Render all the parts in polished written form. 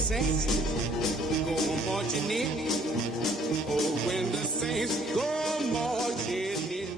saints go marching in. Oh, when the saints go marching in.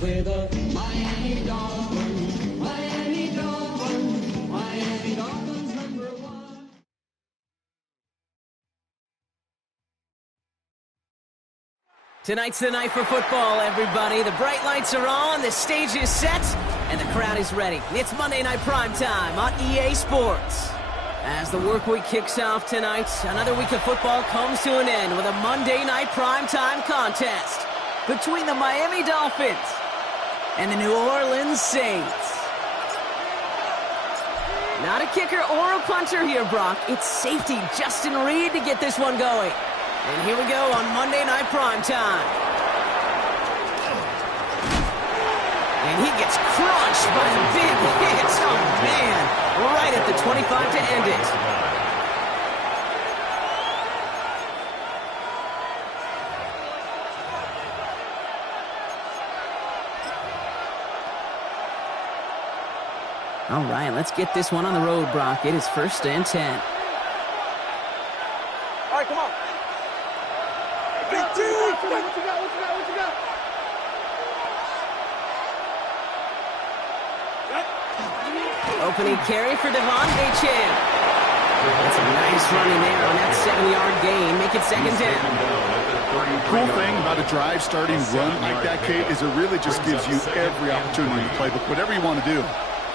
With a Miami Dolphins, Miami Dolphins, Miami Dolphins #1. Tonight's the night for football, everybody. The bright lights are on, the stage is set, and the crowd is ready. It's Monday Night Primetime on EA Sports. As the work week kicks off tonight, another week of football comes to an end with a Monday Night Primetime contest between the Miami Dolphins and the New Orleans Saints. Not a kicker or a punter here, Brock. It's safety Justin Reed to get this one going. And here we go on Monday Night Primetime. And he gets crunched by a big hit. Oh, man. Right at the 25 to end it. All right, let's get this one on the road, Brock. It is 1st and 10. All right, come on. What you got? Opening carry for Devontae Champ. That's a nice run in there on that 7-yard gain. Make it 2nd down. Cool thing about a drive starting run like that, Kate, is it really just gives you every opportunity to play whatever you want to do.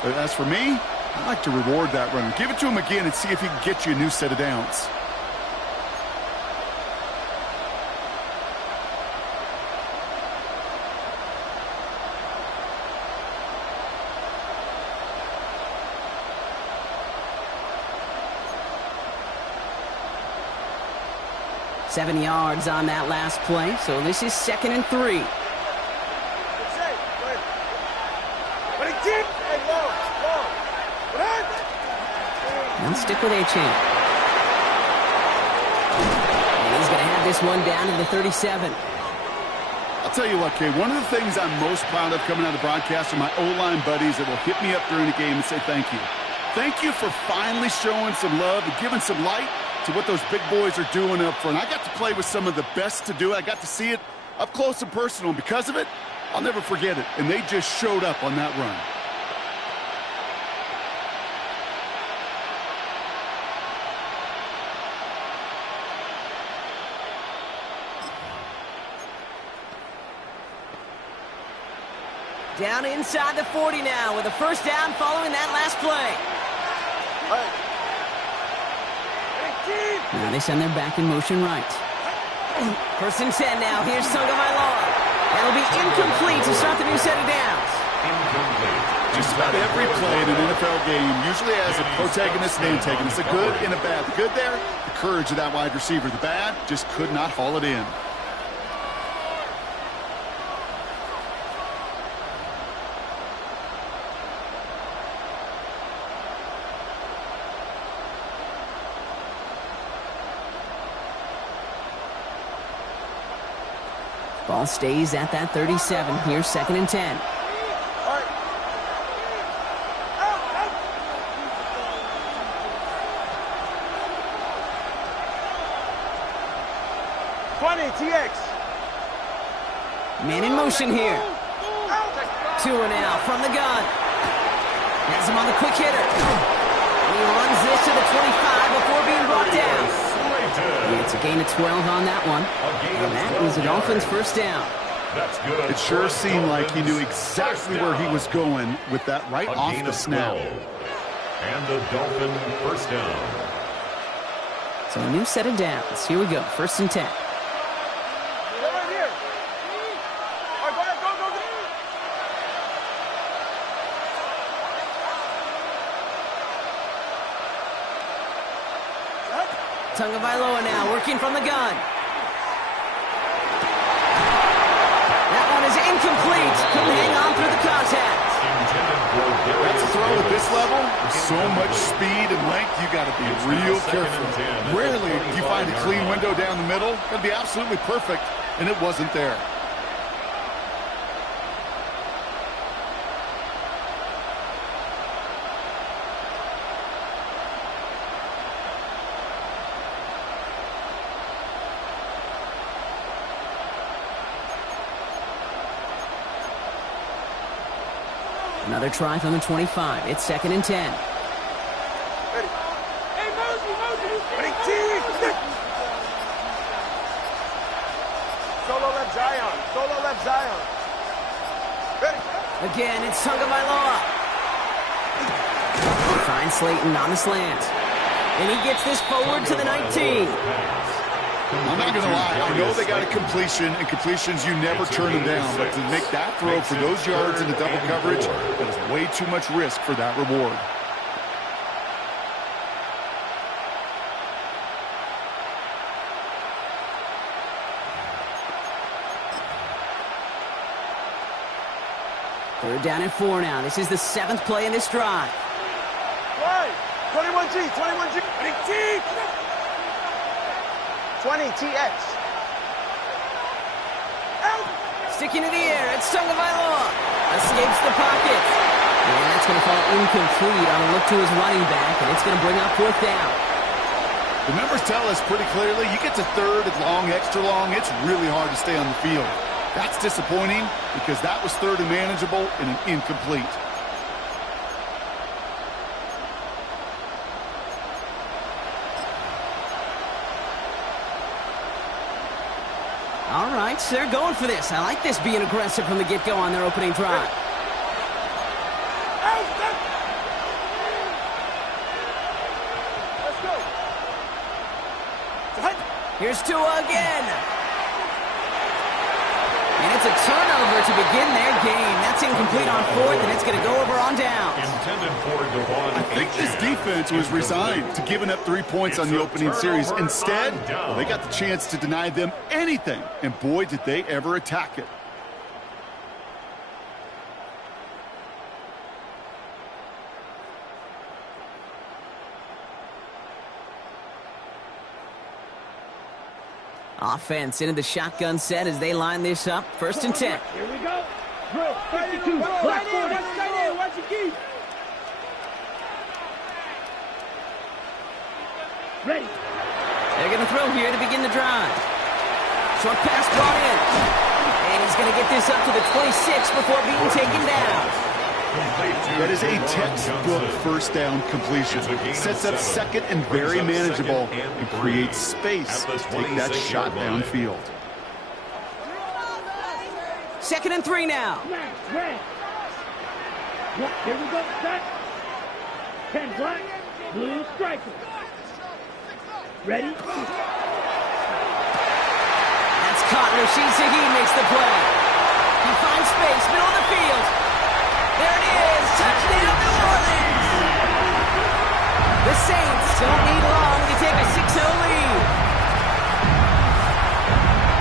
But as for me, I like to reward that runner. Give it to him again and see if he can get you a new set of downs. Seven yards on that last play, so this is 2nd and 3. And stick with A-Chain. And he's going to have this one down to the 37. I'll tell you what, Kate, one of the things I'm most proud of coming out of the broadcast are my O-line buddies that will hit me up during the game and say thank you. Thank you for finally showing some love and giving some light to what those big boys are doing up front. I got to play with some of the best to do it. I got to see it up close and personal, and because of it, I'll never forget it. And they just showed up on that run. Down inside the 40 now with a 1st down following that last play. Now they send their back in motion right. 1st and 10 now. Here's Tagovailoa. That'll be incomplete to start the new set of downs. Just about every play in an NFL game usually has a protagonist and antagonist, a good and a bad. The good there, the courage of that wide receiver. The bad, just could not haul it in. Ball stays at that 37. Here's 2nd and 10. All right. 20, TX. Man in motion here. Tua now from the gun. Has him on the quick hitter. He runs this to the 25 before being brought down. It's a gain of 12 on that one. And that is the Dolphins' 1st down. That's good. It sure seemed like he knew exactly where he was going with that right off the snap. And the Dolphin first down. So a new set of downs. Here we go. 1st and 10. Go right here. All right, go. Tagovailoa now working from the gun. That one is incomplete. Couldn't hang on through the contact. That's a throw at this level. With so much speed and length, you got to be real careful. Rarely do you find a clean window down the middle. Got to be absolutely perfect, and it wasn't there. Another try from the 25. It's 2nd and 10. Ready. Hey, Mosey. Ready, team. Solo left Zion. Ready. Again, it's Tagovailoa. Finds Slayton on the slant. And he gets this forward to the 19. I'm not going to lie. I know they got a completion, and completions, you never turn them down. But to make that throw for those yards in the double coverage, that is way too much risk for that reward. Third down and 4 now. This is the 7th play in this drive. Right. 21G. Ready, team. 20 TX. Sticking to the air, it's Tagovailoa. Escapes the pocket. And that's going to fall incomplete on a look to his running back, and it's going to bring up 4th down. The numbers tell us pretty clearly, you get to 3rd and long, extra long, it's really hard to stay on the field. That's disappointing because that was 3rd and manageable and an incomplete. All right, so they're going for this. I like this being aggressive from the get-go on their opening drive. Let's go. Here's Tua again. And it's a turnover to begin their game. That's incomplete on 4th, and it's going to go over on downs. Intended for Devon. I think this defense was resigned to giving up 3 points on the opening series. Instead, well, they got the chance to deny them anything, and boy, did they ever attack it. Offense into the shotgun set as they line this up. 1st and 10. Here we go. Drill. 52. Watch your key. Ready. They're going to throw here to begin the drive. Short pass brought in. And he's going to get this up to the 26 before being taken down. That is a textbook 1st down completion. Sets up 2nd and very manageable and creates space to take that shot downfield. 2nd and 3 now. Red. Here we go. Set. 10 black. Blue striker. Ready? That's caught. Rashid Shaheed makes the play. He finds space, middle of the field. There it is. Touchdown, New Orleans. The Saints don't need long to take a 6-0 lead.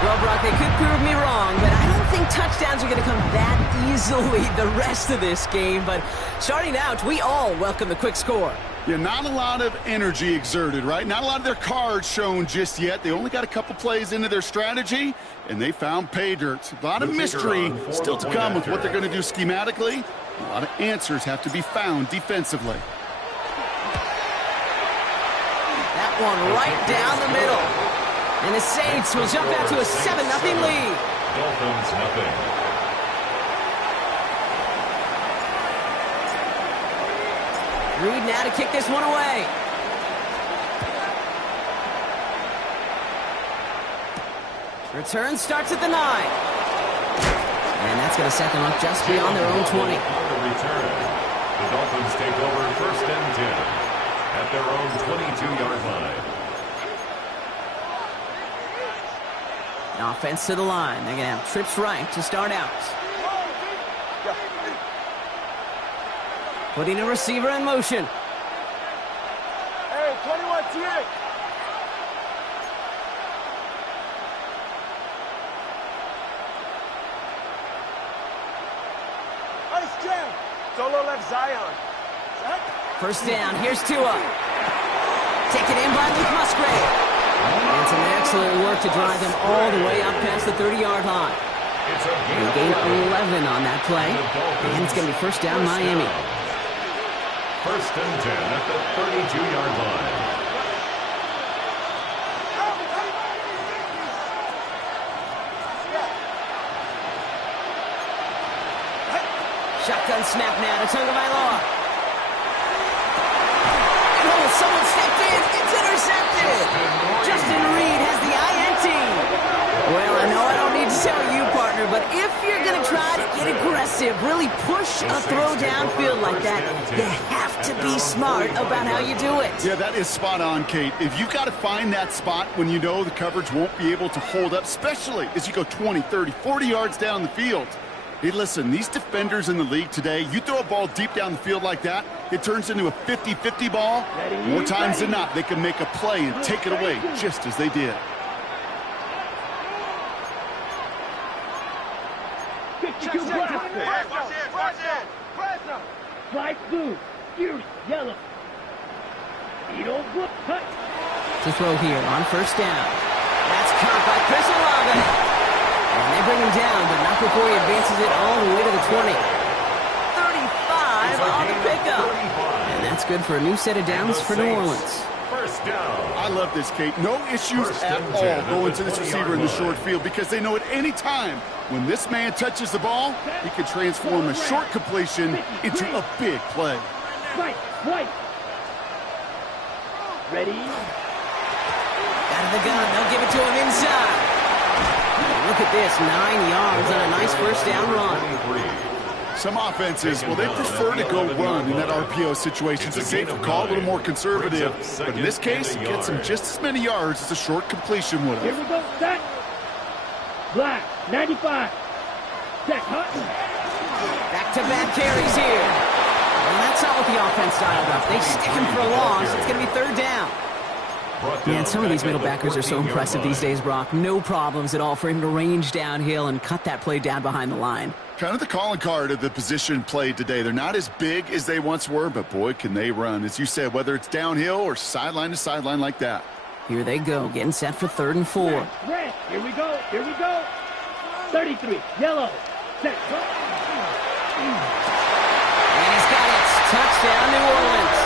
Well, Brock, they could prove me wrong, but I don't think touchdowns are going to come that easily the rest of this game. But starting out, we all welcome the quick score. Yeah, not a lot of energy exerted, right? Not a lot of their cards shown just yet. They only got a couple plays into their strategy, and they found pay dirt. A lot of mystery still to come with what they're going to do schematically. A lot of answers have to be found defensively. That one right down the middle. And the Saints will jump out to a 7-0 lead. Dolphins nothing. Reed now to kick this one away. Return starts at the 9. And that's going to set them up just beyond their own 20. On the return, the Dolphins take over 1st and 10 at their own 22-yard line. An offense to the line. They're going to have trips right to start out. Putting a receiver in motion. Hey, 21 T8. Nice jam. Solo left Zion. First down. Here's Tua. Taken in by Luke Musgrave. And some excellent work to drive them all the way up past the 30-yard line. They gain 11 on that play. And it's going to be first down Miami. 1st and 10 at the 32-yard line. Shotgun snap now to Tagovailoa. Oh, someone stepped in. It's intercepted. Justin Reed has the INT. Well, I know I don't need to tell you, partner, but if you're going to try to get aggressive, really push a throw downfield like that, you have to be smart about how you do it. Yeah, that is spot on, Kate. If you've got to find that spot when you know the coverage won't be able to hold up, especially as you go 20, 30, 40 yards down the field. Hey, listen, these defenders in the league today, you throw a ball deep down the field like that, it turns into a 50-50 ball. More times than not, they can make a play and take it away just as they did. Slide through. Fierce. Yellow. To throw here on first down. That's caught by Chris Olave. And they bring him down, but not before he advances it all the way to the 20. 35 on the pickup. And that's good for a new set of downs for New Orleans. First down. I love this, Kate. No issues at all going to this receiver in the short field because they know at any time when this man touches the ball, he can transform a short completion into a big play. Right. Ready? Out of the gun, they'll give it to him inside. And look at this, 9 yards on a nice first down run. Some offenses, well, they prefer to go run in that RPO situation. It's a safer call, a little more conservative. But in this case, it gets him just as many yards as a short completion would have. Here we go. Set. Black. 95. Set. Hut. Back-to-back carries here. And that's all with the offense dialed up. They stick him for a loss. It's going to be third down. Yeah, and some of these middle backers are so impressive these days, Brock. No problems at all for him to range downhill and cut that play down behind the line. Kind of the calling card of the position played today. They're not as big as they once were, but boy, can they run. As you said, whether it's downhill or sideline to sideline like that. Here they go, getting set for 3rd and 4. Red. Here we go. 33. Yellow. Set. And he's got it. Touchdown, New Orleans.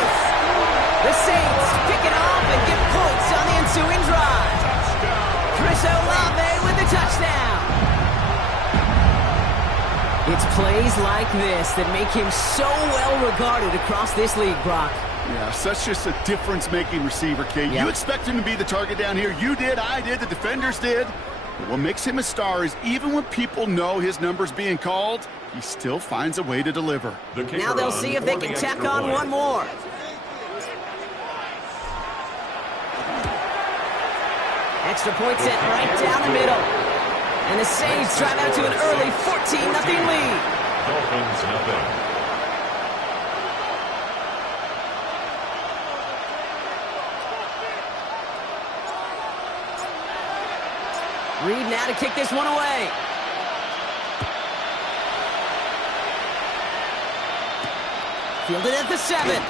The Saints kick it off and get points on the ensuing drive. Chris Olave with the touchdown. It's plays like this that make him so well regarded across this league, Brock. Yeah, such just a difference-making receiver, Kate. Yep. You expect him to be the target down here. You did, I did, the defenders did. But what makes him a star is even when people know his number's being called, he still finds a way to deliver. Now they'll see if they can tack on one more. Extra point set right down the middle. And the Saints drive out to an early 14-0 lead. Dolphins nothing. Reed now to kick this one away. Fielded at the 7.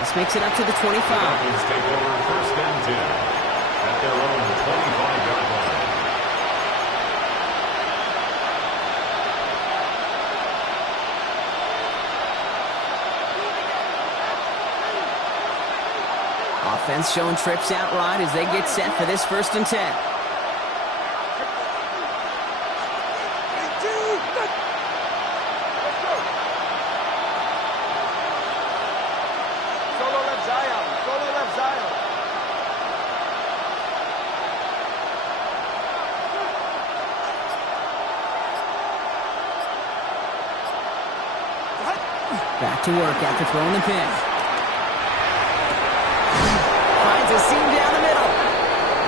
This makes it up to the 25. Dolphins take over 1st and 10 at their own 25-yard line. Offense showing trips out right as they get set for this 1st and 10. Back to work after throwing the pick. Finds a seam down the middle.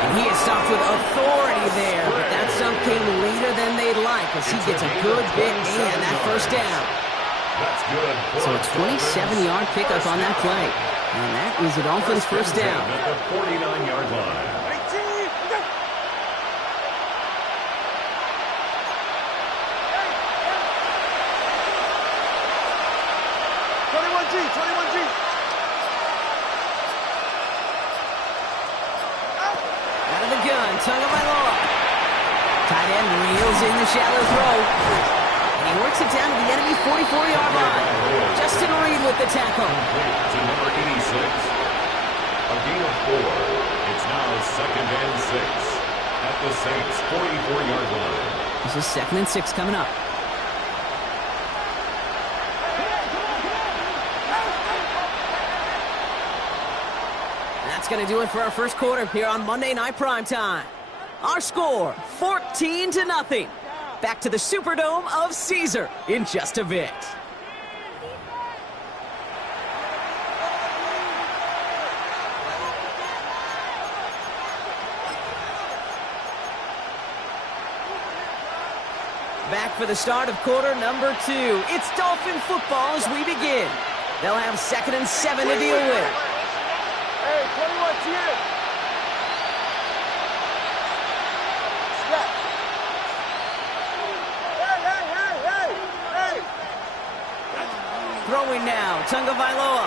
And he is stopped with authority there. But that stump came later than they'd like as he gets a good bit and that first down. That's good. So a 27-yard pickup on that play. And that is a Dolphins first down. At the 49-yard line. 21G. Out of the gun, Tagovailoa. Tight end reels in the shallow throw. And he works it down to the enemy 44-yard line. Justin Reed with the tackle. To number 86. A gain of 4. It's now 2nd and 6. At the Saints' 44-yard line. This is 2nd and 6 coming up. That's going to do it for our first quarter here on Monday Night Primetime. Our score, 14-0. Back to the Superdome of Caesar in just a bit. Back for the start of quarter number 2. It's Dolphin football as we begin. They'll have 2nd and 7 to deal with. Hey, 21 TN. Step. Hey. Throwing now, Tagovailoa.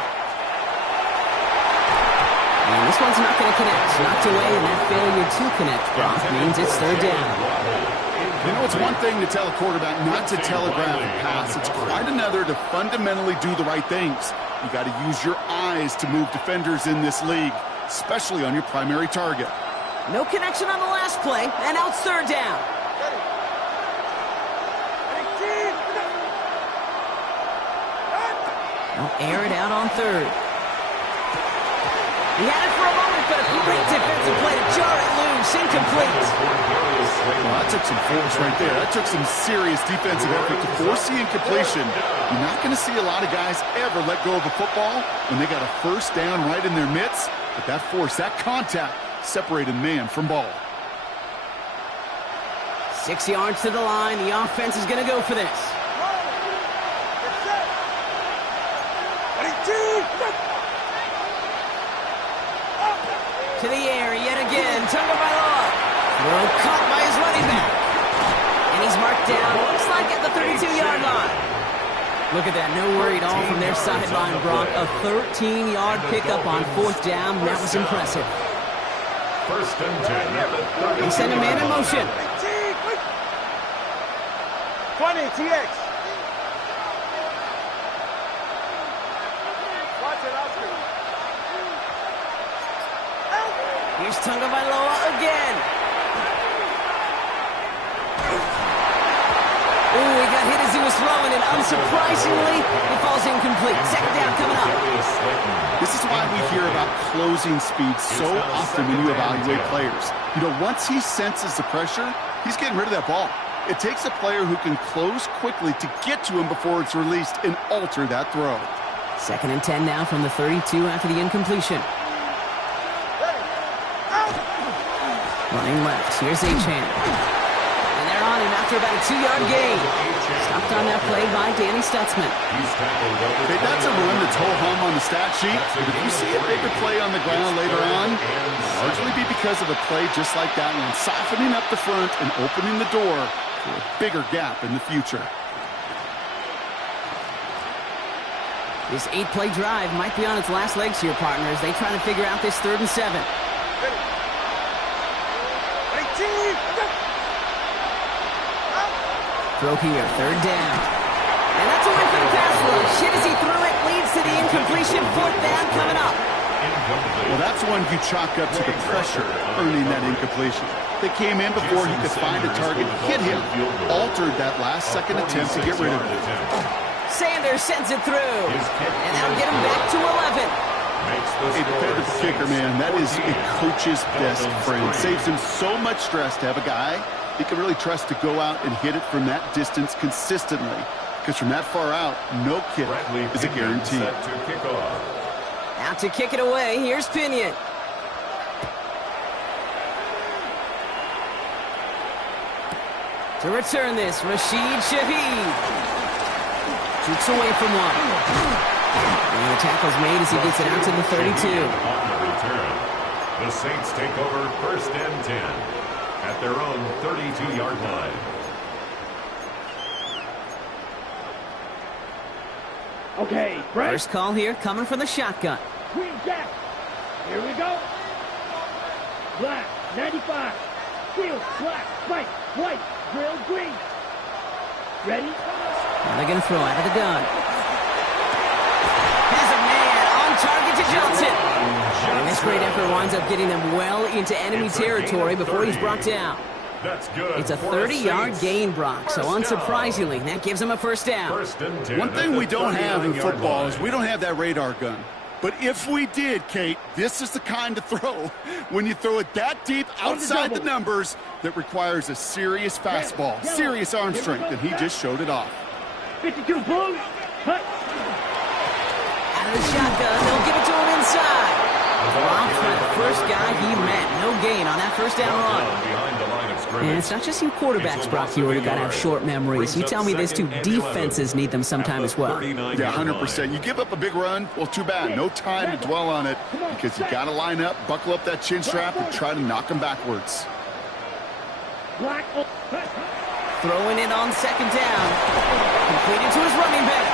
And this one's not going to connect. Knocked away, and that failure to connect, Brock, means it's 3rd down. You know, it's one thing to tell a quarterback not to telegraph a pass. It's quite another to fundamentally do the right things. You got to use your eyes to move defenders in this league, especially on your primary target. No connection on the last play, and now it's 3rd down. They'll air it out on 3rd. He had it for a moment, but a great defensive play to jar it loose. Incomplete. Well, that took some force right there. That took some serious defensive effort to force the incompletion. You're not going to see a lot of guys ever let go of a football when they got a first down right in their midst. But that force, that contact, separated man from ball. 6 yards to the line. The offense is going to go for this. To the air yet again. Tagovailoa. Throw caught by his running back. And he's marked down, looks like at the 32-yard line. Look at that, no worry at all from their sideline, Brock. A 13-yard pickup on 4th down. That was impressive. 1st and 10. They send a man in motion. 20 TX. Watch it, Oscar. Here's Tagovailoa again. Ooh, he got hit as he was throwing, and unsurprisingly, he falls incomplete. 2nd down coming up. This is why we hear about closing speed so often when you evaluate players. You know, once he senses the pressure, he's getting rid of that ball. It takes a player who can close quickly to get to him before it's released and alter that throw. 2nd and 10 now from the 32 after the incompletion. Running left. Here's Achane. And they're on him after about a 2-yard gain. Stopped on that play by Danny Stutzman. Okay, that's a run that's ho-hum on the stat sheet. But if you see a bigger play on the ground later on, it'll largely be because of a play just like that one, softening up the front and opening the door for a bigger gap in the future. This 8-play drive might be on its last legs here, partners. They try to figure out this 3rd and 7. Throw here, 3rd down. And that's a win for the pass rush. Hit as he threw it, leads to the incompletion. 4th down coming up. Well, that's one you chalk up to the pressure earning that incompletion. They came in before he could find a target, hit him, altered that last-second attempt to get rid of it. Sanders sends it through. And that'll get him back to 11. A dependable kicker, man, that is a coach's best friend. Saves him so much stress to have a guy he can really trust to go out and hit it from that distance consistently. because from that far out, no kick Bradley is a Pinion guarantee. set to kick off. Out to kick it away. Here's Pinion. To return this, Rashid Shaheed. Shoots away from one. And the tackle's made as he gets it out to the 32. On the return, the Saints take over 1st and 10 at their own 32-yard line. Okay, Brett. First call here coming from the shotgun. Green Jack. Here we go. Black, 95. Field, black, white, white, grill, green. Ready? Now they're going to throw out of the gun. Has a man on target to Johnson. And this great effort winds up getting them well into enemy territory before he's brought down. That's good. It's a for the 30-yard Saints. gain, Brock, so First down. unsurprisingly, that gives them a first down. 1st and 10 One at thing the we don't have in 39-yard football line. is we don't have that radar gun. But if we did, Kate, this is the kind of throw when you throw it that deep outside the numbers that requires a serious fastball, serious arm strength, and he just showed it off. 52 Bulls. Hut. Out of the shotgun, they'll give it to him inside. Dropped by the first guy he met. No gain on that first down run. Behind the line of scrimmage. And it's not just you quarterbacks, Brock Hewitt, who got to have short memories. You tell me these two defenses need them sometime as well. Yeah, 100%. You give up a big run, well, too bad. No time to dwell on it because you got to line up, buckle up that chin strap, and try to knock them backwards. Black. Oh, hut. Throwing it on second down. Completed to his running back.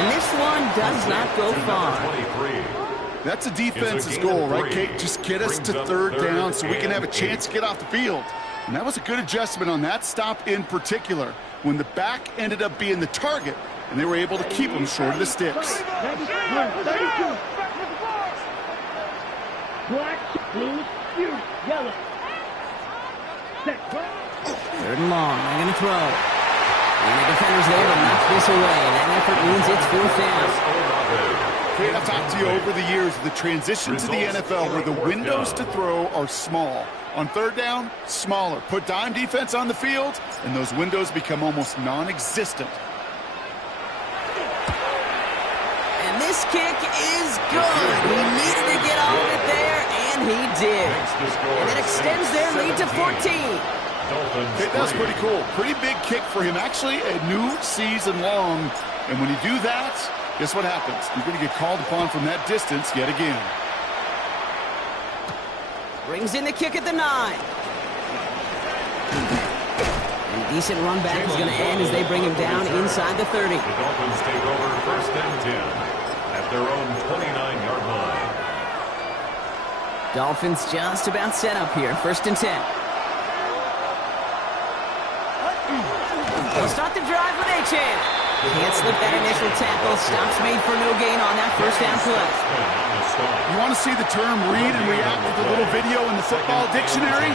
And this one does not go far. 23. That's a defense's goal, right, Kate? Just get us to third down so we can have a chance to get off the field. And that was a good adjustment on that stop in particular, when the back ended up being the target, and they were able to keep him short of the sticks. 32. Black, blue, blue, yellow. Set. Third and long. They're going to throw. And the defender's there to knock this away. That effort means it's fourth down. Kate, I've talked to you over the years of the transition to the NFL where the windows to throw are small. On third down, smaller. Put dime defense on the field, and those windows become almost non-existent. And this kick is good. He needed to get all of it there, and he did. And it extends their lead to 14. Hey, that's pretty cool. Pretty big kick for him. Actually, a new season long. And when you do that, guess what happens? You're going to get called upon from that distance yet again. Brings in the kick at the 9. And decent run back is going to end as they bring him down inside the 30. The Dolphins take over 1st and 10 at their own 29-yard line. Dolphins just about set up here. 1st and 10. They'll start the drive with Achane. Can't slip that initial tackle. Stops made for no gain on that first down play. You want to see the term read and react with a little video in the football dictionary?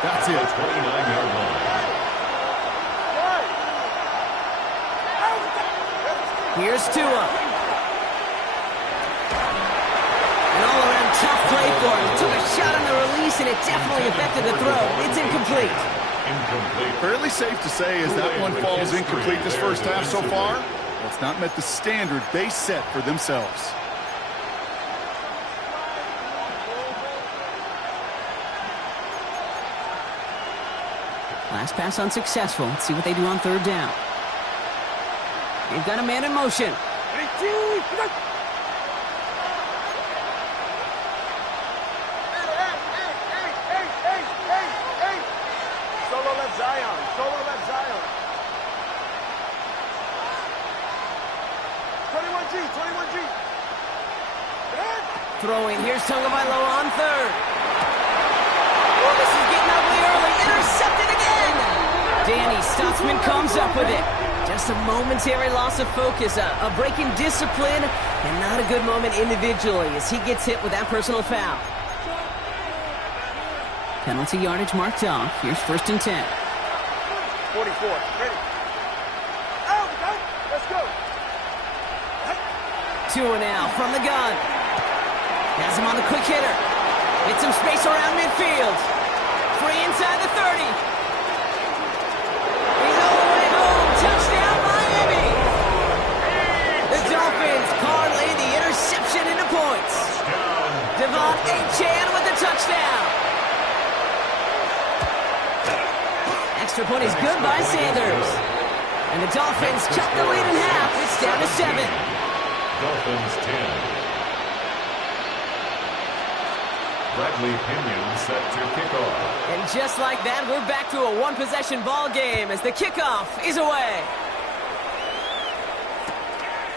That's it. 29-yard line. Here's Tua. An all-around tough play for him. Took a shot on the release, and it definitely affected the throw. It's incomplete. Incomplete. Fairly safe to say as that one falls incomplete this first half so far, it's not met the standard they set for themselves. Last pass unsuccessful. Let's see what they do on third down. They've got a man in motion. Solo left Zion. Solo left Zion. 21G. 21G. Throwing. Here's Tagovailoa on third. Oh, this is getting ugly early. Intercepted again. Danny Stutzman comes up with it. Just a momentary loss of focus, a break in discipline, and not a good moment individually as he gets hit with that personal foul. Penalty yardage marked off. Here's 1st and 10. 44. Ready. Out. Let's go. Tua now from the gun. Has him on the quick hitter. Hits some space around midfield. Free inside the 30. He's all the way home. Touchdown, Miami! Achane with the touchdown. Extra point is good by Sanders. And the Dolphins cut the lead in half. It's down to 7. Dolphins 10. Bradley Pinion set to kick off. And just like that, we're back to a one-possession ball game as the kickoff is away.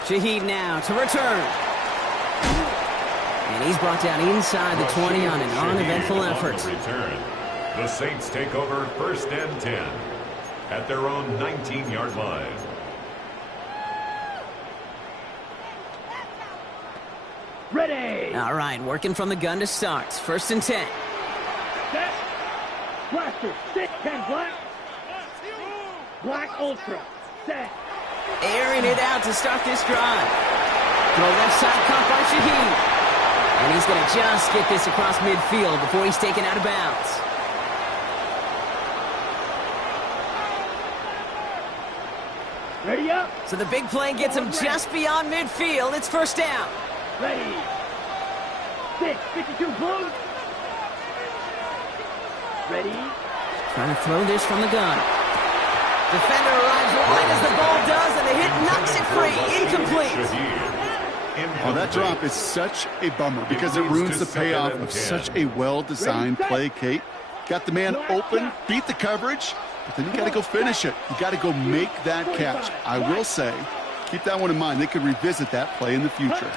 Shaheed now to return. And he's brought down inside the 20 on an uneventful effort. Return. The Saints take over 1st and 10 at their own 19-yard line. Ready. All right, working from the gun to start. 1st and 10. Set. Blaster. Sit. 10 black. Black Ultra. Set. Airing it out to start this drive. Throw left side caught by Shaheed. And he's going to just get this across midfield before he's taken out of bounds. Ready up. So the big play gets him just beyond midfield. It's 1st down. Ready. 6. 52 blue. Ready. Trying to throw this from the gun. Defender arrives right as the ball does, and the hit knocks it free. Incomplete. Oh, that drop is such a bummer because it ruins the payoff of such a well-designed play, Kate. Got the man open, beat the coverage, but then you got to go finish it. You got to go make that catch. I will say, keep that one in mind. They could revisit that play in the future.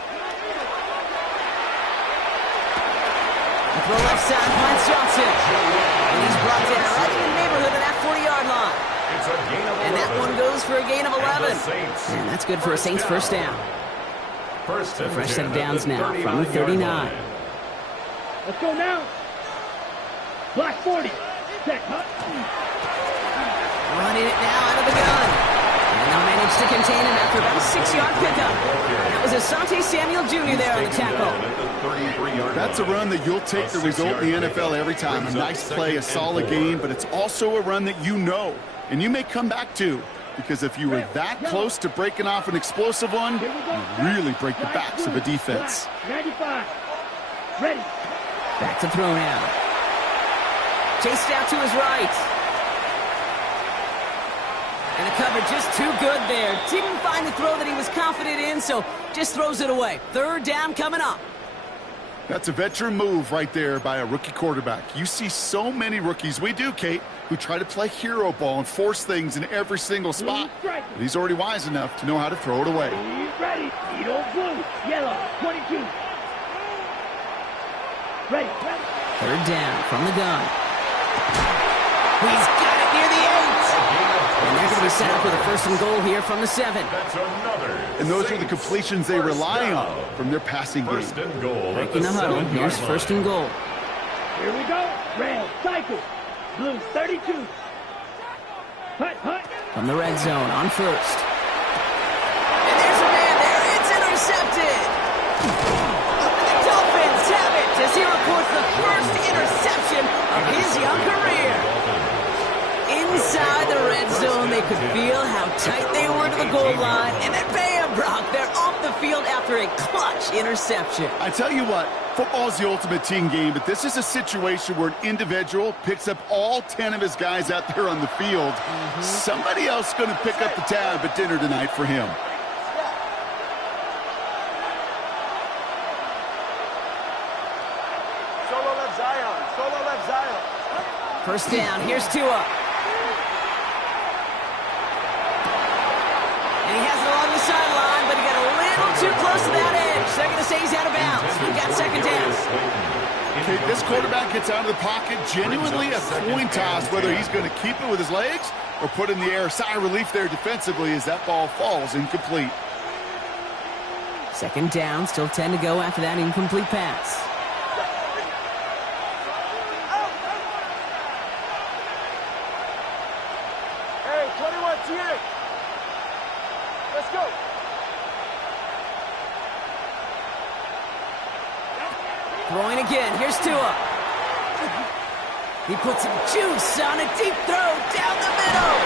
Throw left side finds Johnson. And he's brought down right in the neighborhood of that 40-yard line. It's a gain of 11. And that one goes for a gain of 11. And that's good for a Saints first down. First and Fresh 10 set of downs now from the 39. Let's go now. Black 40. Set. Running it now out of the gun. And they'll manage to contain him after about a 6-yard pickup. That was Asante Samuel Jr. there on the tackle. That's a run that you'll take the result in the NFL every time. A nice play, a solid game, but it's also a run that you know, and you may come back to. Because if you were that close to breaking off an explosive one, you really break the backs of a defense. 95. Ready. Back to throw now. Chased out to his right. And the cover just too good there. Didn't find the throw that he was confident in, so just throws it away. 3rd down coming up. That's a veteran move right there by a rookie quarterback. You see so many rookies, we do, Kate, who try to play hero ball and force things in every single spot. But he's already wise enough to know how to throw it away. He's ready. Edo blue. Yellow. 22. Ready. 3rd down from the gun. He's got it near the 8. And they're going to be set up with a 1st and goal here from the 7. That's another. And those are the completions they rely on from their passing game. 1st and goal. Breaking the huddle. Here's 1st and goal. Here we go. Red. Cycle. Blue 32. Hut, hut. From the red zone on 1st. And there's a man there. It's intercepted. The Dolphins have it as he reports the first interception of his young career. Inside the red zone, they could feel how tight they were to the goal line. And then bam, Brock, they're off the field after a clutch interception. I tell you what, football is the ultimate team game, but this is a situation where an individual picks up all 10 of his guys out there on the field. Somebody else is going to pick up the tab at dinner tonight for him. Solo left Zion. Solo left Zion. 1st down, here's Tua. And he has it along the sideline, but he got a little too close to that edge. They're going to say he's out of bounds. He got 2nd down. Okay, this quarterback gets out of the pocket, genuinely a coin toss, whether he's going to keep it with his legs or put in the air. Sigh of relief there defensively as that ball falls incomplete. 2nd down, still 10 to go after that incomplete pass. Hey, 21 TA. Let's go. Throwing again. Here's Tua. He puts some juice on a deep throw down the middle.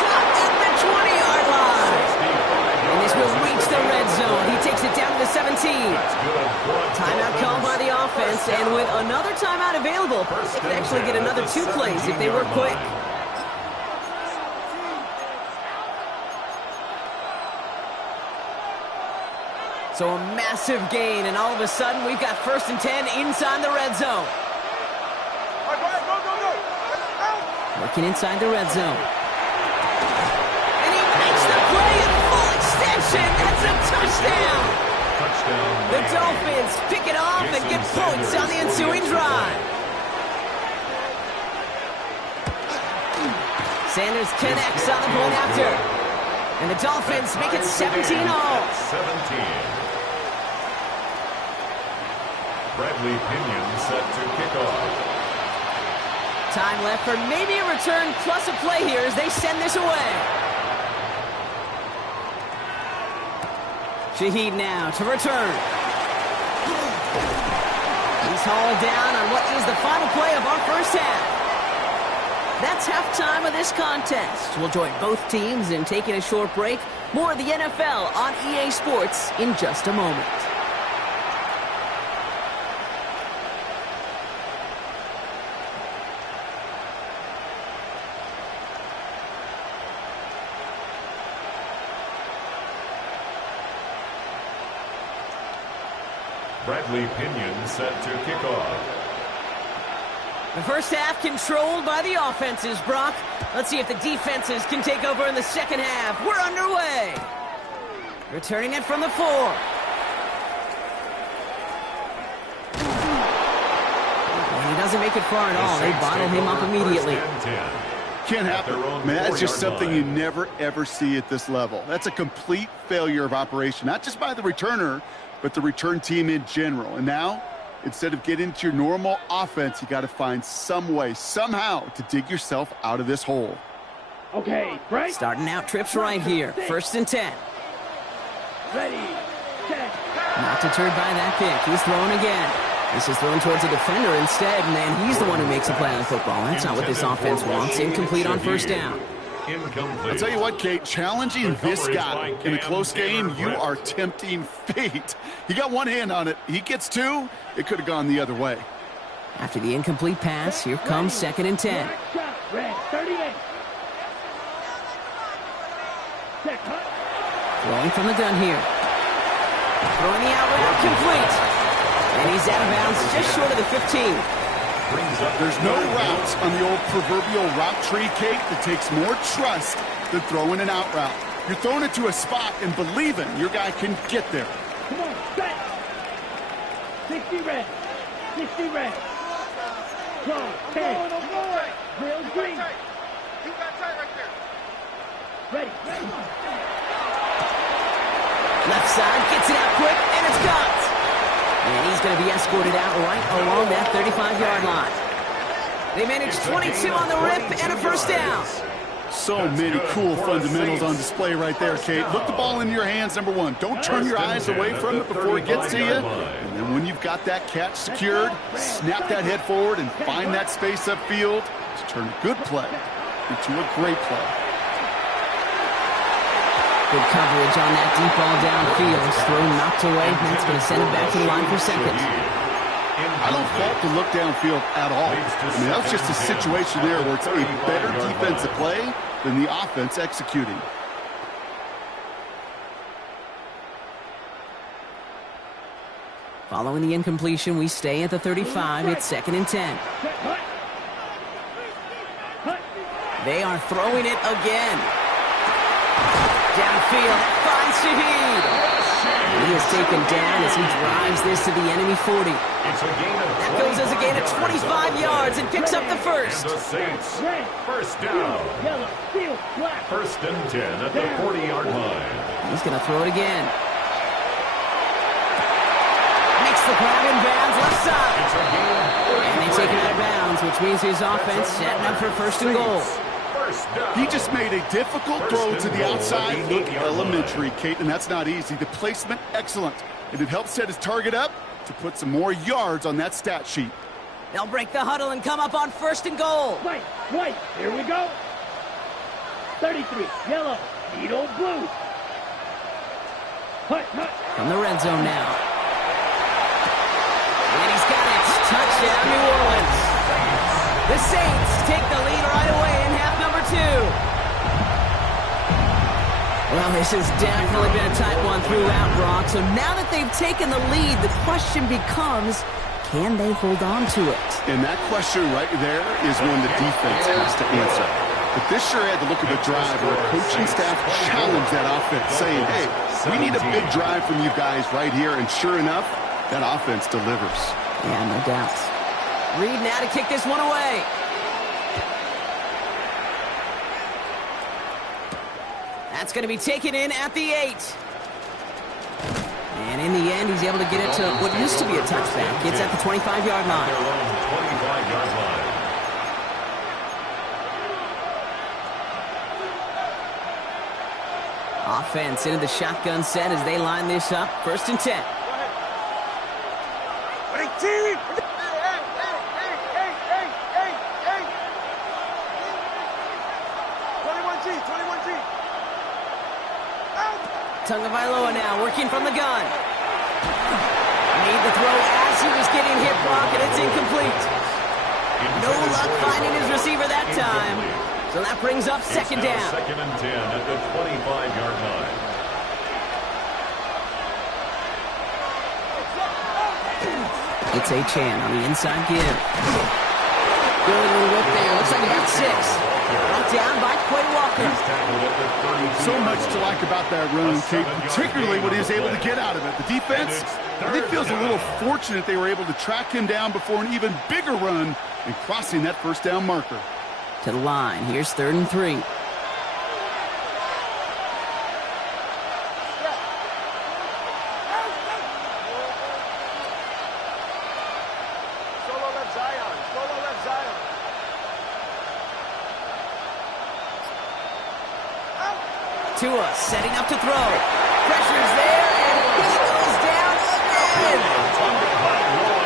Caught at the 20-yard line. And this will reach the red zone. zone. He takes it down to the 17. That's good. Timeout called by the offense, and with another timeout available, they could actually get another 2 plays if they were quick. So a massive gain, and all of a sudden, we've got 1st and 10 inside the red zone. Working inside the red zone. And he makes the play in full extension. That's a touchdown. The Dolphins pick it off and get points on the ensuing drive. Sanders connects on the point after. And the Dolphins make it 17-all. 17. Bradley Pinion set to kick off. Time left for maybe a return plus a play here as they send this away. Shaheed now to return. He's hauled down on what is the final play of our first half. That's halftime of this contest. We'll join both teams in taking a short break. More of the NFL on EA Sports in just a moment. Bradley Pinion set to kick off. The first half controlled by the offenses, Brock. Let's see if the defenses can take over in the second half. We're underway. Returning it from the 4. And he doesn't make it far at all. They bottle him up immediately. Can't happen. Man, that's just something you never, ever see at this level. That's a complete failure of operation, not just by the returner, but the return team in general. And now, instead of getting into your normal offense, you got to find some way, somehow, to dig yourself out of this hole. Okay, right. Starting out trips right here. 1st and 10. Ready, set. Not deterred by that pick. He's throwing again. This is thrown towards a defender instead, and then he's the one who makes a play on the football. That's not what this offense wants. Incomplete on 1st down. I'll tell you what, Kate, challenging this guy in a close game, you are tempting fate. He got one hand on it. He gets 2. It could have gone the other way. After the incomplete pass, here comes 2nd and 10. Red, 38. Throwing from the gun here. Throwing the out route complete. And he's out of bounds just short of the 15. There's no routes on the old proverbial route tree, Kate, that takes more trust than throwing an out route. You're throwing it to a spot and believing your guy can get there. Come on, set. 60 red. 60 red. Go, 10. Real green. Keep that tight right there. Ready. Left side, gets it out quick, and it's got. And he's going to be escorted out right along that 35-yard line. They managed 22 on the rip and a 1st down. So many cool fundamentals on display right there, Kate. Look the ball in your hands, number 1. Don't turn your eyes away from it before it gets to you. And then when you've got that catch secured, snap that head forward and find that space upfield to turn a good play into a great play. Good coverage on that deep ball downfield. Throw knocked away. That's going to send it back to the line for 2nd. I don't fault the look downfield at all. I mean, that was just a situation there where it's a better defensive play than the offense executing. Following the incompletion, we stay at the 35. It's 2nd and 10. They are throwing it again. Downfield, finds Shaheed. He is taken down as he drives this to the enemy 40. That goes as a gain of 25 yards and picks up the 1st. The Saints, 1st down. 1st and 10 at the 40-yard line. He's going to throw it again. Makes the grab in bounds left side. And they take it out of bounds, which means his offense setting up for 1st and goal. He just made a difficult throw to the outside. Look elementary, Kate, and that's not easy. The placement, excellent. And it helps set his target up to put some more yards on that stat sheet. They'll break the huddle and come up on 1st and goal. White, here we go. 33, yellow, need old blue. From the red zone now. And he's got it. Touchdown, New Orleans. The Saints take the lead right away in half number 2. Well, this has definitely been a tight one throughout, Brock. So now that they've taken the lead, the question becomes, can they hold on to it? And that question right there is one the defense has to answer. But this sure had to look at the drive where the coaching staff challenged that offense, saying, hey, we need a big drive from you guys right here. And sure enough, that offense delivers. Yeah, no doubt. Reed now to kick this one away. That's going to be taken in at the 8. And in the end, he's able to get it to what used to be a touchback. It's at the 25-yard line. Their own 25-yard line. Offense into the shotgun set as they line this up. 1st and 10. Tagovailoa now working from the gun. Made the throw as he was getting hit, Brock, and it's incomplete. No luck finding his receiver that time. So that brings up 2nd down. 2nd and 10 at the 25-yard line. It's Achane on the inside give. Good little whip there. Looks like about 6. Brought down by Quay Walker. So much to like about that run, Kate, particularly what he was able to get out of it. The defense, I think, feels a little fortunate they were able to track him down before an even bigger run and crossing that 1st down marker. To the line. Here's 3rd and 3. Solo left Zion. Solo left Zion. Tua setting up to throw. Pressure's there, and he goes down again.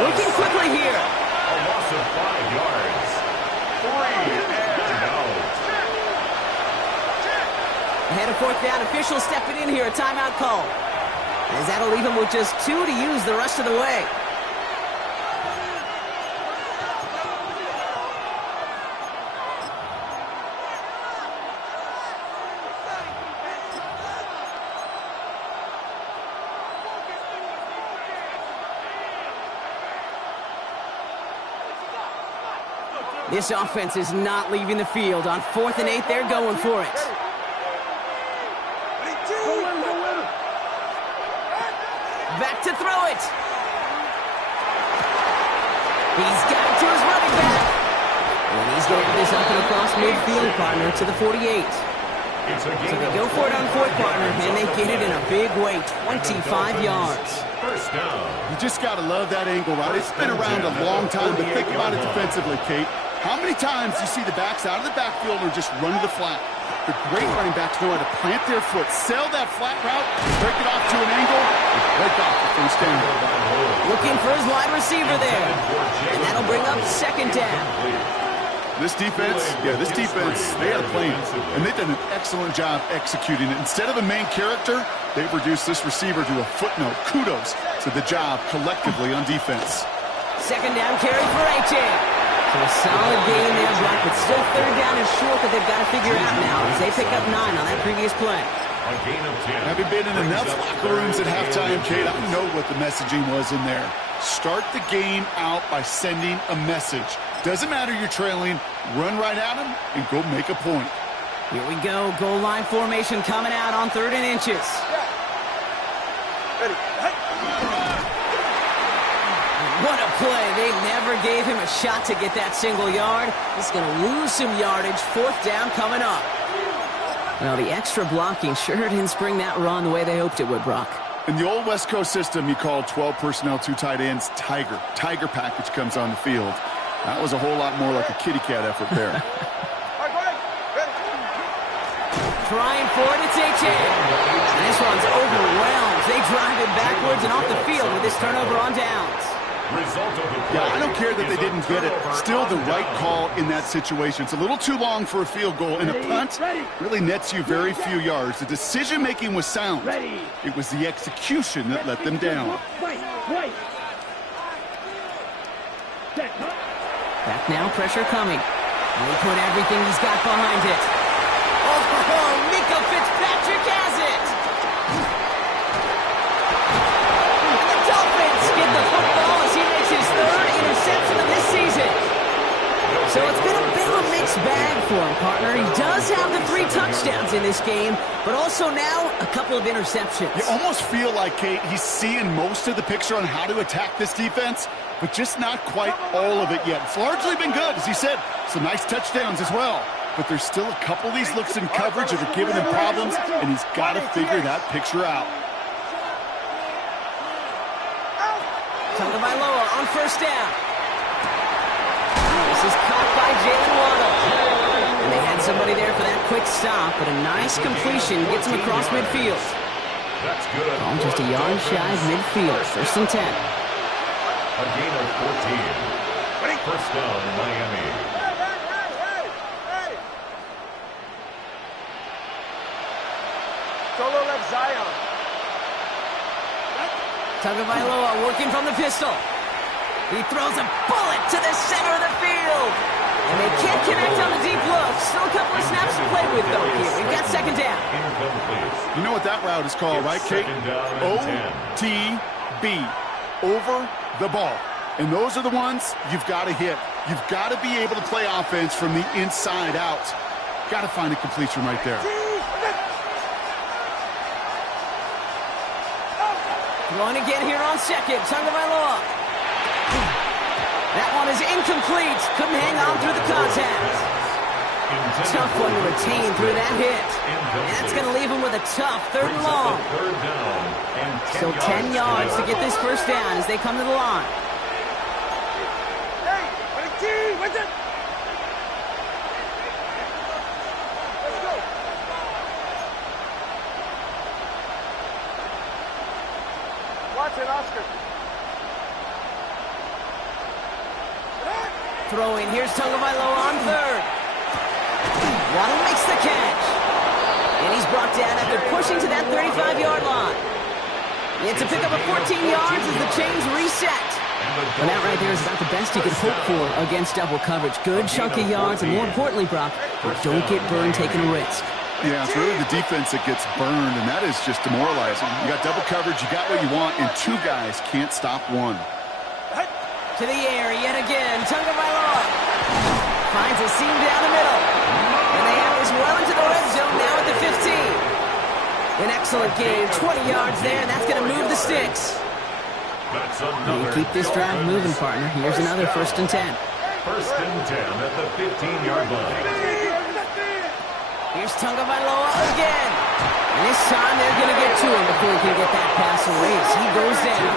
Looking quickly here. A loss of 5 yards. 3 and out. Ahead of 4th down, officials stepping in here, a timeout call. As that'll leave him with just 2 to use the rest of the way. This offense is not leaving the field. On 4th and 8, they're going for it. Back to throw it. He's got it to his running back. And he's going to get this up and across midfield, partner, to the 48. So they go for it on 4th, partner, and they get it in a big way, 25 yards. 1st down. You just got to love that angle, right? It's been around a long time, but think about it defensively, Kate. How many times do you see the backs out of the backfield or just run to the flat? The great running backs know how to plant their foot, sail that flat route, break it off to an angle, and break off the 1st down. Looking for his wide receiver there. And that'll bring up 2nd down. This defense, they had a plan, and they've done an excellent job executing it. Instead of a main character, they've reduced this receiver to a footnote. Kudos to the job collectively on defense. 2nd down carry for Achane. So a solid game there, Brock, but still 3rd down is short that they've got to figure out now as they pick up 9 on that previous play. A gain of 10. Having been in enough locker rooms at halftime, Kate, I know what the messaging was in there. Start the game out by sending a message. Doesn't matter you're trailing, run right at them and go make a point. Here we go, goal line formation coming out on 3rd and inches. Ready. What a play. They never gave him a shot to get that single yard. He's going to lose some yardage. 4th down coming up. Well, the extra blocking sure didn't spring that run the way they hoped it would, Brock. In the old West Coast system, you called 12 personnel, 2 tight ends, Tiger. Tiger package comes on the field. That was a whole lot more like a kitty cat effort there. Trying for it, it's Achane. This one's overwhelmed. They drive it backwards and off the field with this turnover on downs. Result of the play. Yeah, I don't care that they is a didn't get it. turnover Still the on right down. call in that situation. It's a little too long for a field goal, and a punt really nets you very few yards. The decision-making was sound. It was the execution that let them down. Back now, pressure coming. And he put everything he's got behind it. Oh, Mika Fitzpatrick has it! And the Dolphins get the football as he makes his third interception of this season. So it's been a bit of a mixed bag for him, partner. He does have the 3 touchdowns in this game, but also now a couple of interceptions. You almost feel like, Kate, he's seeing most of the picture on how to attack this defense, but just not quite all of it yet. It's largely been good, as he said. Some nice touchdowns as well. But there's still a couple of these looks in coverage that are giving him problems, and he's got to figure that picture out. Tagovailoa on first down. This is caught by Jalen Waddle. And they had somebody there for that quick stop, but a nice completion gets him across midfield. That's good. Ball just a yard shy of midfield. First and 10. A gain of 14. First down, Miami. Solo left Zion. Tagovailoa working from the pistol. He throws a bullet to the center of the field. And they can't connect on the deep look. Still a couple of snaps to play with, though, here. We've got second down. Incomplete. You know what that route is called, right, Kate? Second down and 10. OTB. Over the ball. And those are the ones you've got to hit. You've got to be able to play offense from the inside out. Got to find a completion right there. Going again here on second. Tagovailoa. That one is incomplete. Couldn't hang on through the contact. Tough one to retain through that hit. And that's going to leave him with a tough third and long. Third down and 10 So 10 yards to get this first down as they come to the line. Hey, what's it? Let's go. Watson, Oscar. Throwing. Here's Tagovailoa on third. Waddle makes the catch. And he's brought down after pushing to that 35-yard line. It's a pickup of 14 yards as the chains reset. And that right there is about the best you could hope for against double coverage. Good chunky yards, and more importantly, Brock, don't get burned taking a risk. Yeah, it's really the defense that gets burned, and that is just demoralizing. You got double coverage, you got what you want, and 2 guys can't stop one. To the air yet again. Tagovailoa finds a seam down the middle. And they have this well into the red zone now at the 15. An excellent game. 20 yards there, and that's going to move the sticks. That's You another. keep this drive moving, partner. Here's another first and 10. First and 10 at the 15-yard line. Here's Tagovailoa again. And this time they're going to get to him before he can get that pass away. As he goes down.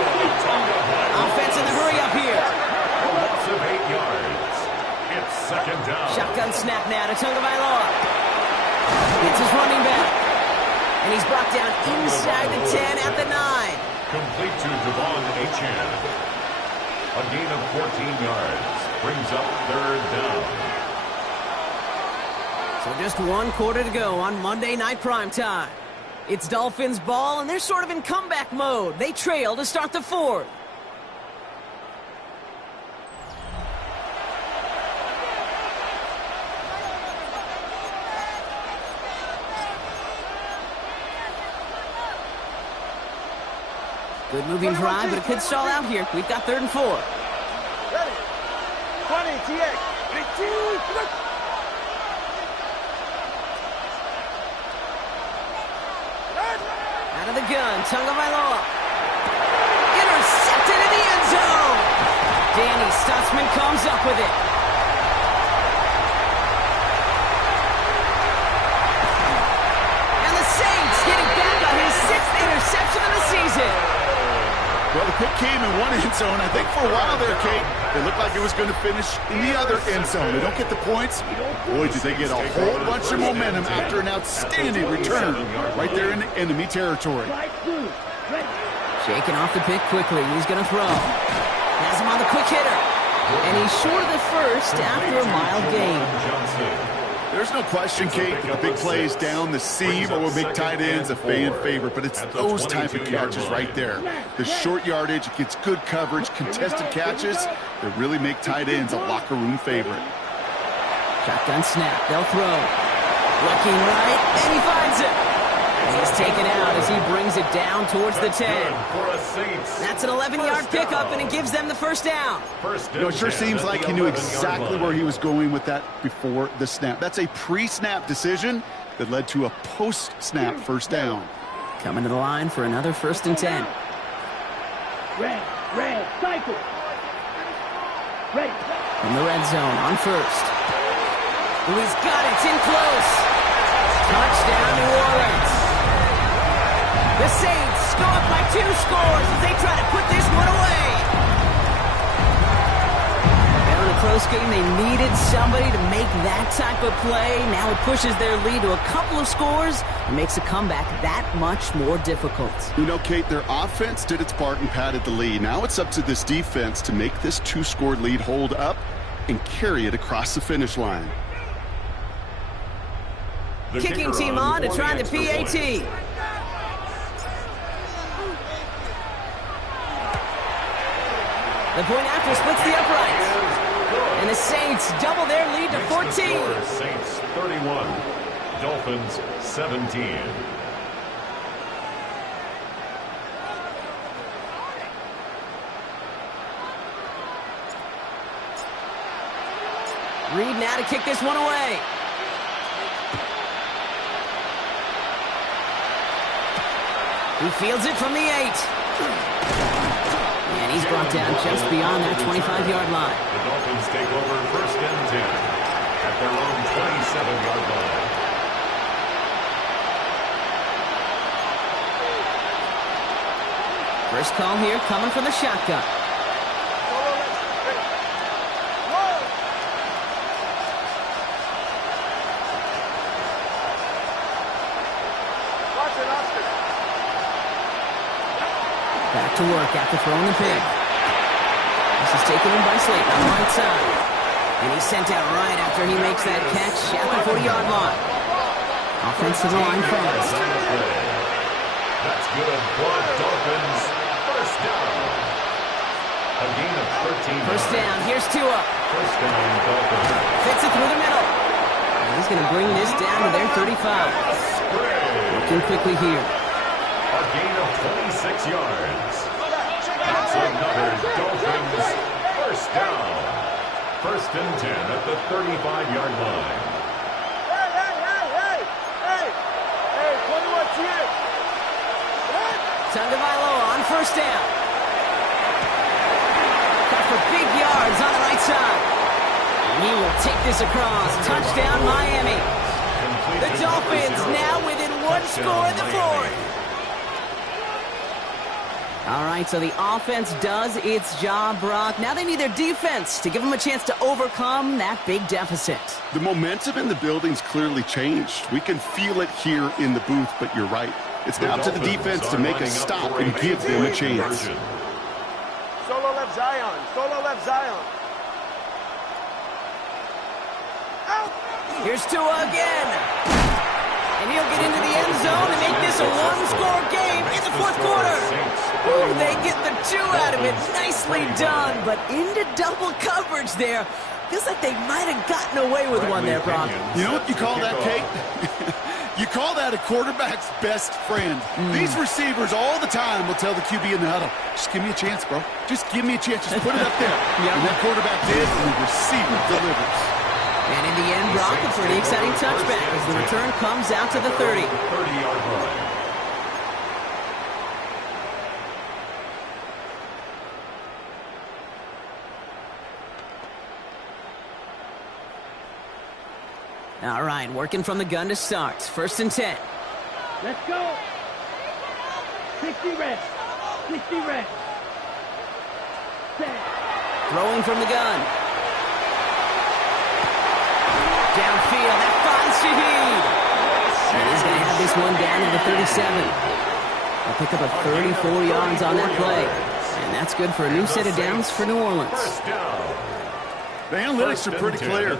Offense in the hurry up here. A loss of 8 yards. It's second down. Shotgun snap now to Tagovailoa. It's his running back. And he's brought down inside the 10 at the 9. Complete to Devon Achane. A gain of 14 yards. Brings up third down. So just 1 quarter to go on Monday Night Primetime. It's Dolphins ball, and they're sort of in comeback mode. They trail to start the 4th. Good moving drive, but it could stall out here. We've got 3rd and 4. Ready. 20, TX. Out of the gun, Tagovailoa. Intercepted in the end zone. Danny Stutzman comes up with it. And the Saints getting back on his 6th interception of the season. Well, the pick came in one end zone. I think for a while there, Kate, it looked like it was going to finish in the other end zone. They don't get the points. Boy, did they get a whole bunch of momentum after an outstanding return right there in enemy territory. Shaking off the pick quickly. He's going to throw. Has him quick hitter. And he's short of the first after a mild gain. There's no question, Kate, that the big plays down the seam or big tight ends a fan favorite, but it's those type of catches right there. The short yardage, gets good coverage, contested catches that really make tight ends a locker room favorite. Shotgun snap. They'll throw. Looking right, and he finds it. And he's taken out as he brings it down towards the 10. That's an 11-yard pickup, and it gives them the first down. You know, it sure seems like he knew exactly where he was going with that before the snap. That's a pre-snap decision that led to a post-snap first down. Coming to the line for another 1st and 10. Red, cycle. Ready. From the red zone on first. Oh, he's got it. It's in close. Touchdown, New Orleans. The Saints go up by 2 scores as they try to put this one away. And in a close game, they needed somebody to make that type of play. Now it pushes their lead to a couple of scores and makes a comeback that much more difficult. You know, Kate, their offense did its part and padded the lead. Now it's up to this defense to make this 2-score lead hold up and carry it across the finish line. Kicking team on to try the PAT. The point after splits the uprights. And the Saints double their lead to 14. Saints 31, Dolphins 17. Reed now to kick this one away. He fields it from the 8. And he's brought down just beyond that 25-yard line. The Dolphins take over 1st and 10 at their own 27-yard line. First call here coming from the shotgun. Back to work after throwing the pig. This is taken in by Slayton on the right side. And he's sent out right after he makes that catch at the 40-yard line. Offensive line fast. That's good. Blood Dolphins. First down. A gain of 13. First down. Here's Tua. First down, Dolphins. Fits it through the middle. And he's going to bring this down to their 35. Working quickly here. A gain of 26 yards. That's another Dolphins first down. 1st and 10 at the 35-yard line. Hey, 21 TX. Tagovailoa on first down. Cut for big yards on the right side. And he will take this across. Touchdown, Miami. The Dolphins now within 1 score in the 4th. All right, so the offense does its job, Brock. Now they need their defense to give them a chance to overcome that big deficit. The momentum in the building's clearly changed. We can feel it here in the booth, but you're right. It's now up to the defense to make a stop and give them a chance. Solo left Zion. Out. Here's Tua again. And he'll get into the end zone and make this a 1-score game in the 4th quarter. Ooh, they get the 2 out of it. Nicely done, but into double coverage there. Feels like they might have gotten away with one there, Brock. You know what you call that, Kate? You call that a quarterback's best friend. These receivers all the time will tell the QB in the huddle, just give me a chance, bro. Just give me a chance. Just put it up there. And that quarterback did, and the receiver delivers. And in the end, Brock, a pretty exciting touchback as the return comes out to the 30. 30-yard line. All right, working from the gun to start. 1st and 10. Let's go. 60 red. 60 red. Set. Throwing from the gun. Downfield, that finds Shaheed. And he's going to have this one down to the 37. They'll pick up a 34 yards on that play. And that's good for a new set of downs for New Orleans. First down. The analytics are pretty clear.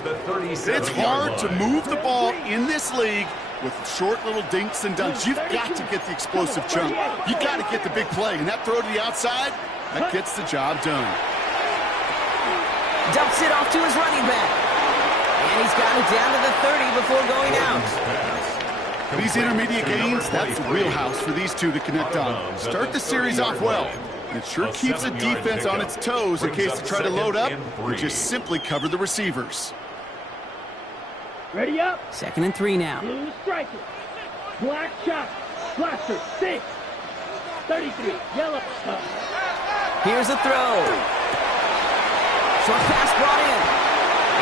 It's hard to move the ball in this league with short little dinks and dunks. You've got to get the explosive chunk. You've got to get the big play. And that throw to the outside, that gets the job done. Dumps it off to his running back. And he's got it down to the 30 before going out. These intermediate gains, that's the wheelhouse for these two to connect on. Start the series off well. It sure keeps the defense on its toes in case they try to load up or just simply cover the receivers. Ready up. 2nd and 3 now. Blue striker. Black shot. Blaster. 6. 33. Yellow. Here's a throw. Short pass brought in.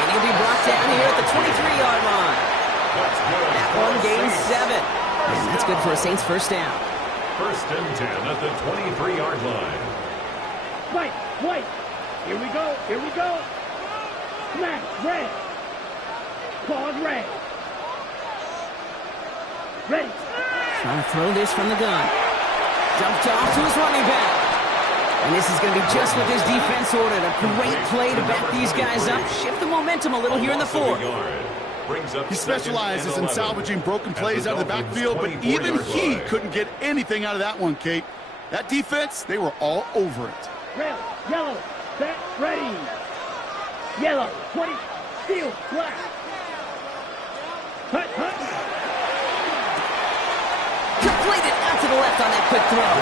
And he'll be brought down here at the 23-yard line. That one gains 7. And that's good for a Saints first down. 1st and 10 at the 23-yard line. White. Here we go. Here we go. Smash. Red. Pause red. Ready. Trying to throw this from the gun. Dumped off to his running back. And this is going to be just what this defense ordered. A great play to back these guys up. Shift the momentum a little here in the 4th. He specializes in salvaging broken plays out of the backfield, but even he couldn't get anything out of that one, Kate. That defense, they were all over it. Red, yellow, set, ready. Yellow, 20, steel, black. Hut. Completed out to the left on that quick throw.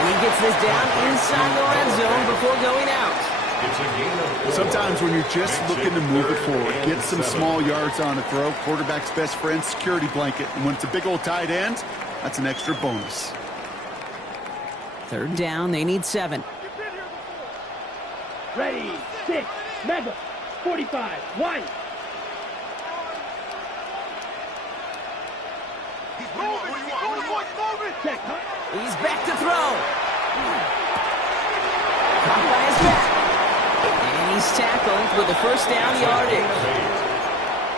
And he gets this down inside the red zone before going out. Sometimes when you're just looking to move it forward, get some small yards on a throw, quarterback's best friend, security blanket. And when it's a big old tight end, that's an extra bonus. 3rd down, they need 7. Ready, 6, mega, 45, white. He's moving. Check, huh? He's back to throw. Caught by his back. And he's tackled with a first down yardage.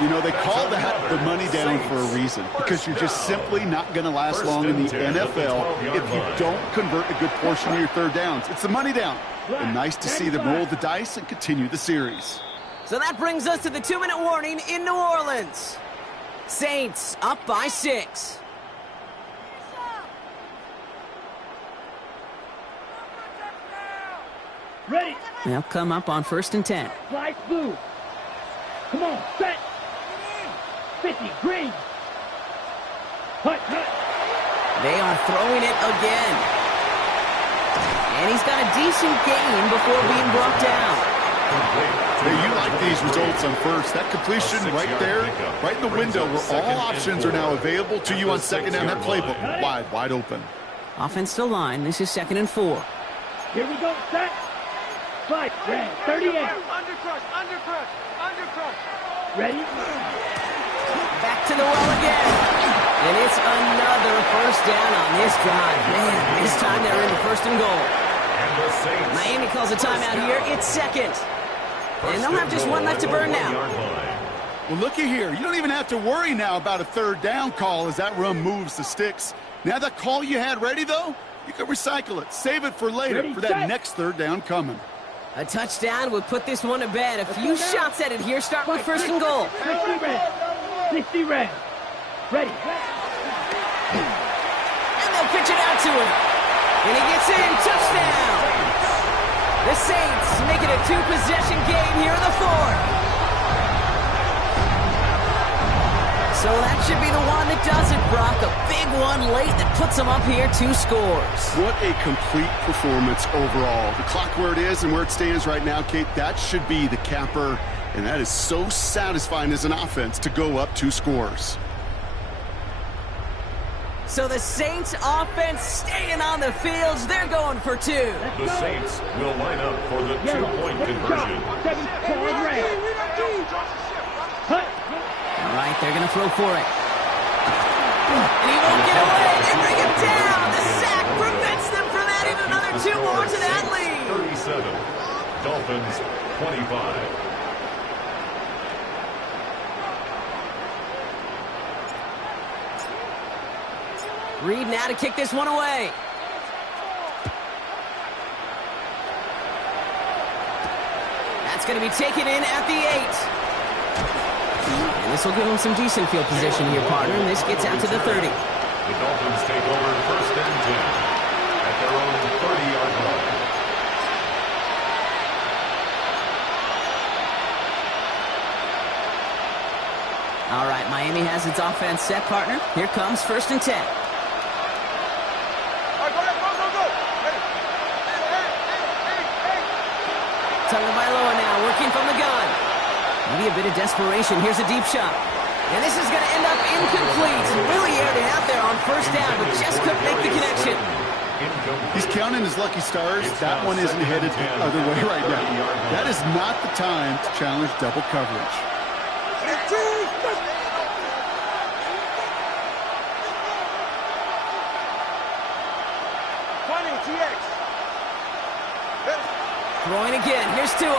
You know, they call that the money down for a reason, because you're just simply not going to last long in the NFL if you don't convert a good portion of your 3rd downs. It's the money down. And nice to see them roll the dice and continue the series. So that brings us to the 2-minute warning in New Orleans. Saints up by 6. Ready. They'll come up on 1st and 10. Slice blue. Come on, set. 50, green. Hut. They are throwing it again. And he's got a decent gain before being brought down. Hey, you like these results on 1st. That completion right there, right in the window where all options are now available to you on 2nd down. That playbook wide open. Offensive line, this is 2nd and 4. Here we go, set. Slide, red, 38. Undercrush. Ready? Back to the well again. And it's another first down on this drive. Man, this time they're in the 1st and goal. Miami calls a timeout here. It's 2nd. And they'll have just one left to burn now. Well, looky here. You don't even have to worry now about a 3rd down call as that run moves the sticks. Now that call you had ready, though, you can recycle it. Save it for later for that next 3rd down coming. A touchdown would put this one to bed. A few shots at it here. Start with 1st and goal. 60 red. Ready. And they'll pitch it out to him. And he gets in. Touchdown. The Saints make it a 2-possession game here in the 4th. So that should be the one that does it, Brock. A big one late that puts them up here 2 scores. What a complete performance overall. The clock where it is and where it stands right now, Kate, that should be the capper. And that is so satisfying as an offense to go up 2 scores. So the Saints offense staying on the fields. They're going for 2. The Saints will line up for the 2-point conversion. 7, red. Hut. All right, they're going to throw for it. And he won't get away. They bring him down. The sack prevents them from adding another 2 more to that lead. 37. Dolphins 25. Reed now to kick this one away. It's going to be taken in at the 8. And this will give them some decent field position here, partner, and this gets out to the 30. The Dolphins take over first and 10 at their own 30-yard line. All right, Miami has its offense set, partner. Here comes first and 10. All right, go. Hey. Tagovailoa now working from the gun. Maybe a bit of desperation. Here's a deep shot. And this is going to end up incomplete. Really aired it out there on first down, but just couldn't make the connection. He's counting his lucky stars. That one isn't headed the other way right now. That is not the time to challenge double coverage. 20, TX. Throwing again. Here's Tua.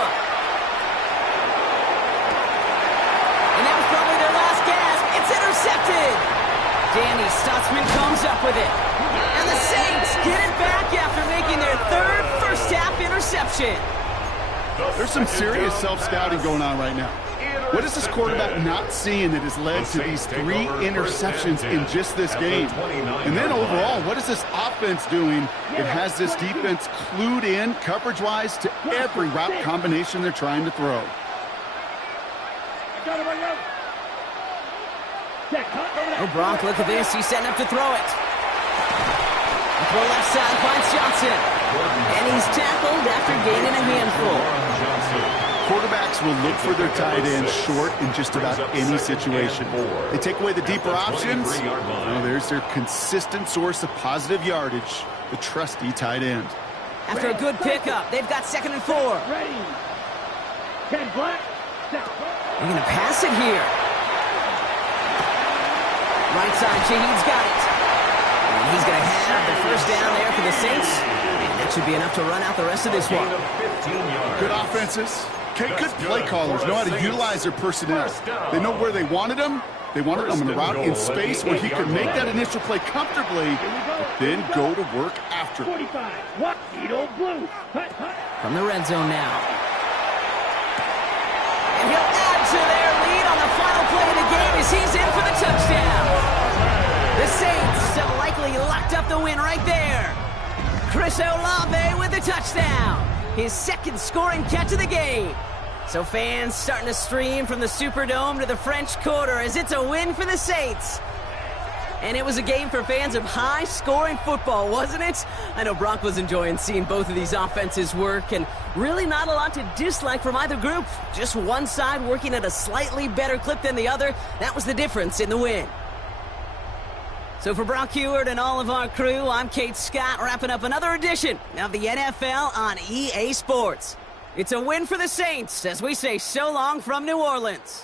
And that was probably their last gasp. It's intercepted. Danny Stutzman comes up with it. And the Saints get it back after making their third first-half interception. There's some serious self-scouting going on right now. What is this quarterback not seeing that has led to these 3 interceptions in just this game? And then overall, what is this offense doing that has this defense clued in coverage-wise to every route combination they're trying to throw? Oh, Bronk, look at this. He's setting up to throw it. Throw left side finds Johnson. And he's tackled after gaining a handful. Quarterbacks will look for their tight end short in just about any situation. They take away the deeper options. Well, there's their consistent source of positive yardage, the trusty tight end. After a good pickup, they've got 2nd and 4. Ready. 10 black. They're going to pass it here. Right side, Shaheed's got it. And he's going to have the first down there for the Saints. And that should be enough to run out the rest of this one. Good offenses. Good play callers know how to utilize their personnel. They know where they wanted them. They wanted them in a route in space where he could make that initial play comfortably, but then go to work after. 45. What? Edo Blue. From the red zone now. And he'll add to their lead on the final play of the game as he's in for the touchdown. The Saints have likely locked up the win right there. Chris Olave with the touchdown. His 2nd scoring catch of the game. So fans starting to stream from the Superdome to the French Quarter as it's a win for the Saints. And it was a game for fans of high-scoring football, wasn't it? I know Brock was enjoying seeing both of these offenses work, and really not a lot to dislike from either group. Just one side working at a slightly better clip than the other. That was the difference in the win. So for Brock Huard and all of our crew, I'm Kate Scott, wrapping up another edition of the NFL on EA Sports. It's a win for the Saints as we say so long from New Orleans.